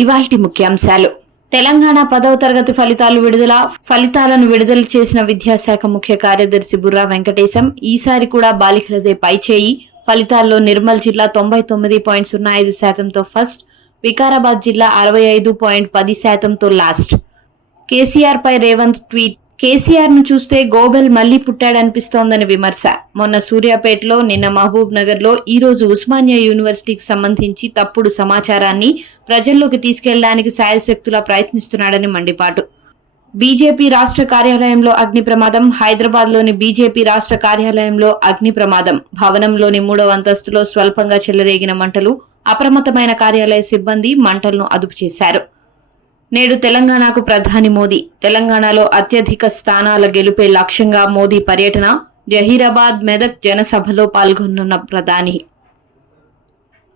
ఇవాల్టి ముఖ్యాంశాలు. తెలంగాణ 10వ తరగతి ఫలితాలను విడుదల చేసిన విద్యాశాఖ ముఖ్య కార్యదర్శి బుర్రా వెంకటేశం ఈసారి కూడా బాలికలదే పైచేయి. ఫలితాల్లో నిర్మల్ జిల్లా 99.05%తో ఫస్ట్, వికారాబాద్ జిల్లా 65.10%తో లాస్ట్. కేసీఆర్ పై రేవంత్ ట్వీట్. కేసీఆర్ ను చూస్తే గోబెల్ మళ్లీ పుట్టాడనిపిస్తోందని విమర్శ. మొన్న సూర్యాపేటలో, నిన్న మహబూబ్ నగర్ లో, ఈ రోజు ఉస్మానియా యూనివర్సిటీకి సంబంధించి తప్పుడు సమాచారాన్ని ప్రజల్లోకి తీసుకెళ్లడానికి శాయశక్తులా ప్రయత్నిస్తున్నాడని మండిపాటు. బీజేపీ రాష్ట్ర కార్యాలయంలో అగ్ని ప్రమాదం. హైదరాబాద్ లోని బీజేపీ రాష్ట్ర కార్యాలయంలో అగ్ని ప్రమాదం. భవనంలోని 3వ అంతస్తులో స్వల్పంగా చెలరేగిన మంటలు. అప్రమత్తమైన కార్యాలయ సిబ్బంది మంటలను అదుపు చేశారు. నేడు తెలంగాణకు ప్రధాని మోదీ. తెలంగాణలో అత్యధిక స్థానాల గెలుపే లక్ష్యంగా మోదీ పర్యటన. జహీరాబాద్, మెదక్ జనసభలో పాల్గొనున్న ప్రధాని.